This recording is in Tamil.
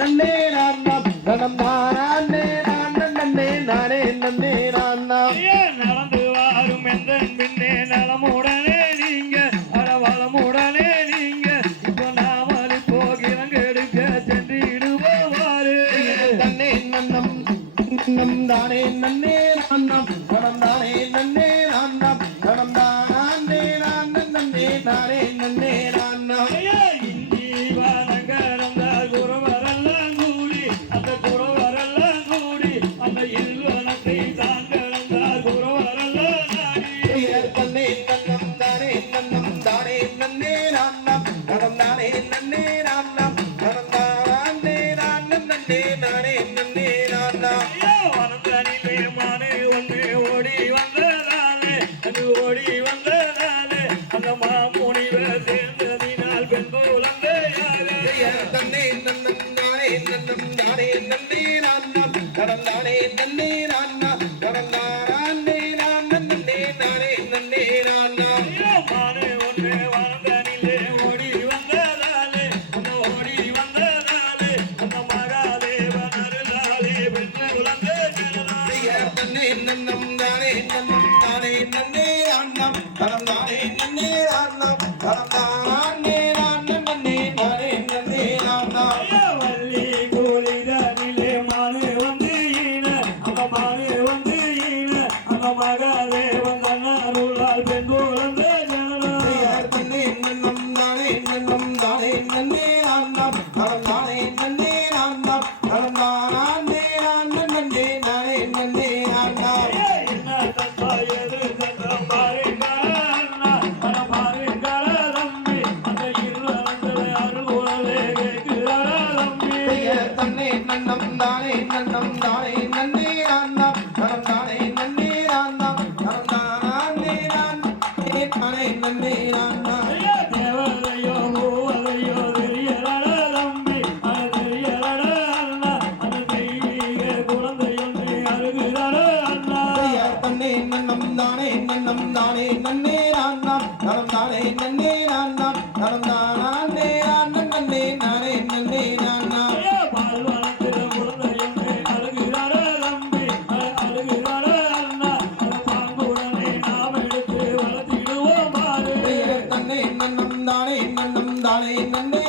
நன்னே நான் தனம் நானே நான் நன்னே நானே நன்னே நான் நடந்து வாரும் எந்த பின்னே நலமுடனே நீங்க அறவளமுடனே நீங்க இப்போ நாமல் போகிறங்க எடுக்க சென்றிடுவாரு தன்னே நன்னம் நம் தானே நன்னே நான் தனம் தானே நன்னே நான் தனம் தானே நன்னே நானே நன்னே நான் இந்தி வனங்கரந்த குருவரெல்லாம் கூடி அந்த குருவரெல்லாம் கூடி அந்த இல்வனத்தை தாங்கறந்த குருவரெல்லாம் நாடி தன்னே நன்னம் தானே நன்னம் தானே நன்னே நான் தனம் தானே நன்னே நான் தனம் தானே நான் நன்னே நானே நன்னே நான் மானே ஒன்று ஓடி வந்ததாலே அது ஓடி தன்னே நன்னம் தானே நன்னம் தானே நன்னே நான் தனம் நடந்தானே நன்னே நான் தனம் தானே நான் நன்னே நானே நன்னே நான் Tango அழுகிறாரா தானே. நன்னே நான் தனம் தானே நன்னே நான் தனம் தானே நன்னம் தானே